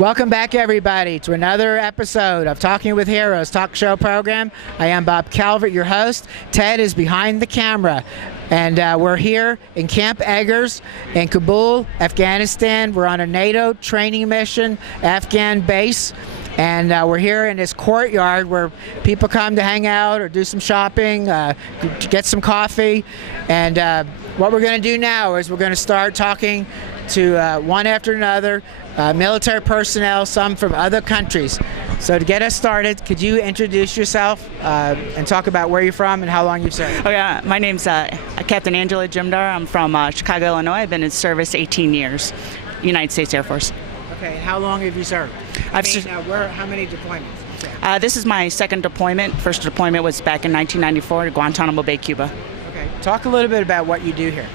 Welcome back, everybody, to another episode of Talking with Heroes talk show program. I am Bob Calvert, your host. Ted is behind the camera, and we're here in Camp Eggers in Kabul, Afghanistan. We're on a NATO training mission, Afghan base, and we're here in this courtyard where people come to hang out or do some shopping, get some coffee. And what we're going to do now is we're going to start talking to one after another, military personnel, some from other countries. So to get us started, could you introduce yourself and talk about where you're from and how long you've served? Oh yeah, my name's Captain Jimder. I'm from Chicago, Illinois. I've been in service 18 years, United States Air Force. Okay, and how long have you served? How many deployments? This is my second deployment. First deployment was back in 1994 to Guantanamo Bay, Cuba. Okay, talk a little bit about what you do here.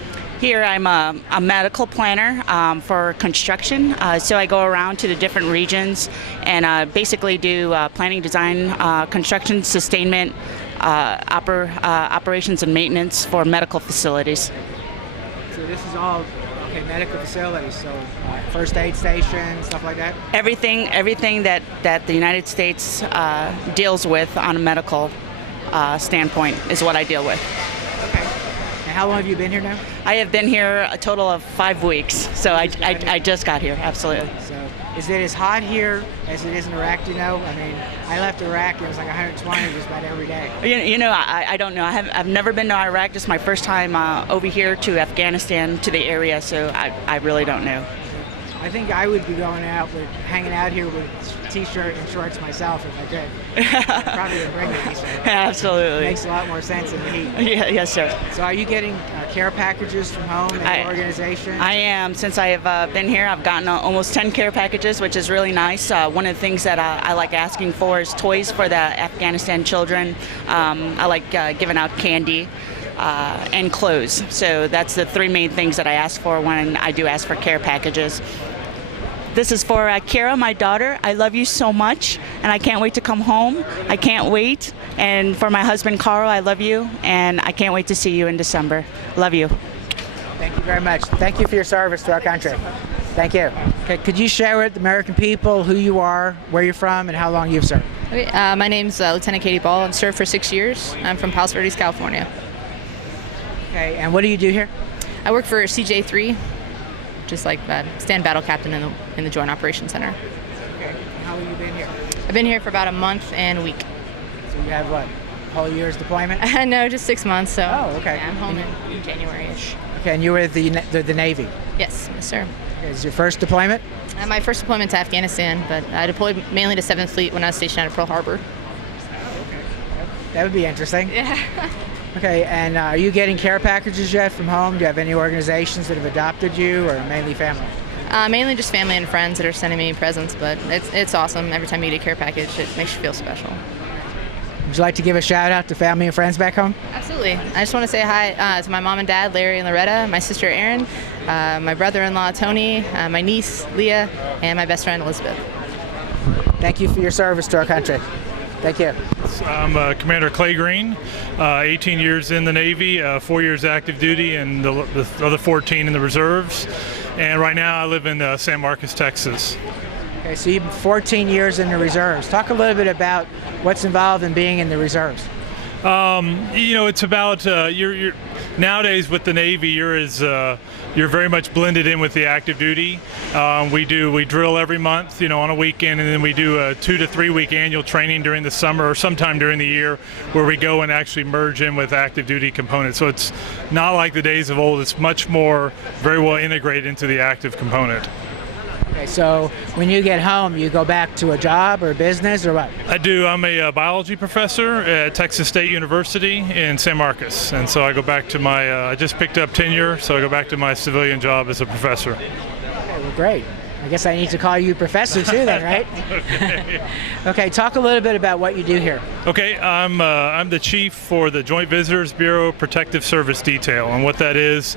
Here I'm a medical planner for construction, so I go around to the different regions and basically do planning, design, construction, sustainment, operations and maintenance for medical facilities. So this is all medical facilities, so first aid stations, stuff like that? Everything that the United States deals with on a medical standpoint is what I deal with. Okay. How long have you been here now? I have been here a total of 5 weeks, so I just got here, absolutely. So is it as hot here as it is in Iraq, do you know? I mean, I left Iraq, it was like 120 just about every day. I don't know. I've never been to Iraq. This is my first time over here to Afghanistan, to the area, so I really don't know. I think I would be hanging out here with a t-shirt and shorts myself if I could. Probably would bring a t-shirt. Absolutely. It makes a lot more sense in the heat. Yeah, yes, sir. So are you getting care packages from home and your organization? I am. Since I have been here, I've gotten almost 10 care packages, which is really nice. One of the things that I like asking for is toys for the Afghanistan children. I like giving out candy. And clothes. So that's the three main things that I ask for when I do ask for care packages. This is for Kira, my daughter. I love you so much, and I can't wait to come home. I can't wait. And for my husband, Carl, I love you, and I can't wait to see you in December. Love you. Thank you very much. Thank you for your service to our country. Thank you. Okay, could you share with the American people who you are, where you're from, and how long you've served? Okay, my name's Lieutenant Katie Ball. I've served for 6 years. I'm from Palos Verdes, California. Okay, and what do you do here? I work for CJ3, just like stand battle captain in the Joint Operations Center. Okay, how long have you been here? I've been here for about a month and a week. So you have what, whole year's deployment? No, just 6 months. So. Oh, okay. Yeah, I'm home in January-ish. Okay, and you were with the Navy? Yes, sir. Okay, is your first deployment? My first deployment to Afghanistan, but I deployed mainly to 7th Fleet when I was stationed out of Pearl Harbor. Oh, okay. That would be interesting. Yeah. Okay, and are you getting care packages yet from home? Do you have any organizations that have adopted you, or mainly family? Mainly just family and friends that are sending me presents, but it's awesome. Every time you get a care package, it makes you feel special. Would you like to give a shout out to family and friends back home? Absolutely. I just want to say hi to my mom and dad, Larry and Loretta, my sister Erin, my brother-in-law Tony, my niece Leah, and my best friend Elizabeth. Thank you for your service to our country. Thank you. I'm Commander Clay Green, 18 years in the Navy, 4 years active duty, and the other 14 in the reserves. And right now I live in San Marcos, Texas. Okay, so you've been 14 years in the reserves. Talk a little bit about what's involved in being in the reserves. It's about you're nowadays with the Navy. You're very much blended in with the active duty. We drill every month, on a weekend, and then we do a 2 to 3 week annual training during the summer or sometime during the year, where we go and actually merge in with active duty components. So it's not like the days of old. It's much more very well integrated into the active component. Okay, so when you get home, you go back to a job or business or what? I do. I'm a biology professor at Texas State University in San Marcos, and so I go back to I just picked up tenure, so I go back to my civilian job as a professor. Okay, well, great. I guess I need to call you professor too then, right? Okay. Okay, talk a little bit about what you do here. Okay, I'm the chief for the Joint Visitors Bureau Protective Service Detail, and what that is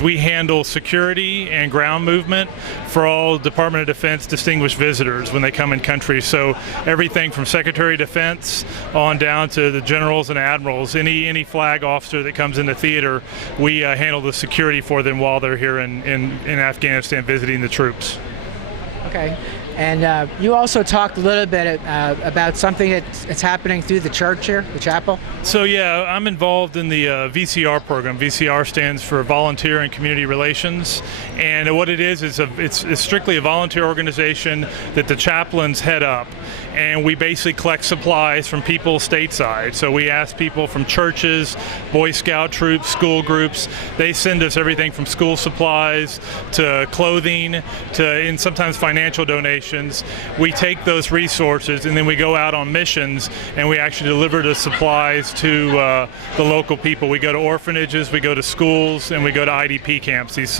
we handle security and ground movement for all Department of Defense distinguished visitors when they come in country. So everything from Secretary of Defense on down to the generals and admirals, any flag officer that comes in the theater, we handle the security for them while they're here in Afghanistan visiting the troops. Okay. And you also talked a little bit about something that's happening through the church here, the chapel. So yeah, I'm involved in the VCR program. VCR stands for Volunteer and Community Relations, and what it is it's strictly a volunteer organization that the chaplains head up, and we basically collect supplies from people stateside. So we ask people from churches, Boy Scout troops, school groups. They send us everything from school supplies to clothing and sometimes financial donations. We take those resources and then we go out on missions and we actually deliver the supplies to the local people. We go to orphanages, we go to schools, and we go to IDP camps, these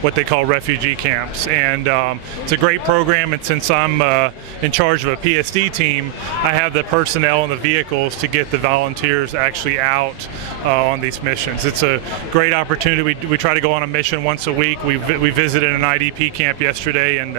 what they call refugee camps. And it's a great program, and since I'm in charge of a PSD team, I have the personnel and the vehicles to get the volunteers actually out on these missions. It's a great opportunity. We try to go on a mission once a week. We visited an IDP camp yesterday, and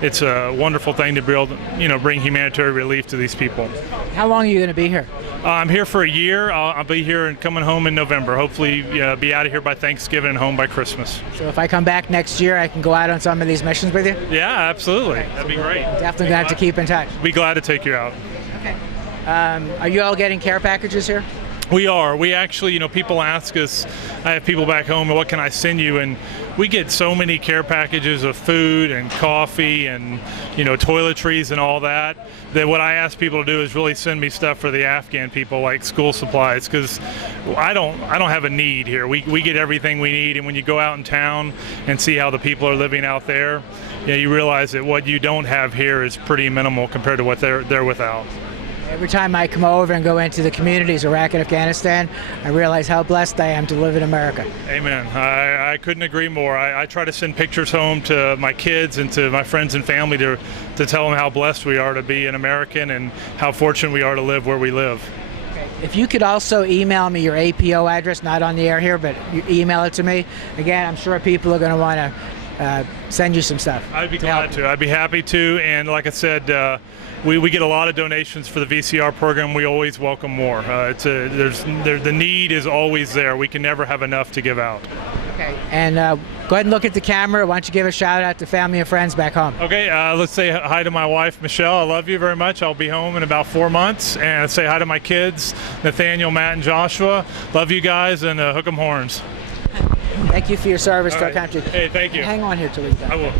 it's a wonderful thing to be able to, bring humanitarian relief to these people. How long are you going to be here? I'm here for a year. I'll be here and coming home in November. Hopefully be out of here by Thanksgiving and home by Christmas. So if I come back next year, I can go out on some of these missions with you? Yeah, absolutely. That'd be great. Definitely going to have to keep in touch. Be glad to take you out. Okay. Are you all getting care packages here? We are. We actually, people ask us, I have people back home, what can I send you? And we get so many care packages of food and coffee and, toiletries and all that what I ask people to do is really send me stuff for the Afghan people, like school supplies, because I don't have a need here. We get everything we need, and when you go out in town and see how the people are living out there, you realize that what you don't have here is pretty minimal compared to what they're without. Every time I come over and go into the communities, Iraq and Afghanistan, I realize how blessed I am to live in America. Amen. I couldn't agree more. I try to send pictures home to my kids and to my friends and family to tell them how blessed we are to be an American and how fortunate we are to live where we live. If you could also email me your APO address, not on the air here, but you email it to me. Again, I'm sure people are going to want to send you some stuff. I'd be glad to. I'd be happy to. And like I said, we get a lot of donations for the VCR program. We always welcome more. The need is always there. We can never have enough to give out. Okay. And go ahead and look at the camera. Why don't you give a shout out to family and friends back home? Okay. Let's say hi to my wife, Michelle. I love you very much. I'll be home in about 4 months. And say hi to my kids, Nathaniel, Matt, and Joshua. Love you guys, and hook 'em horns. Thank you for your service to our country. Hey, thank you. Hang on here till we get done. I will.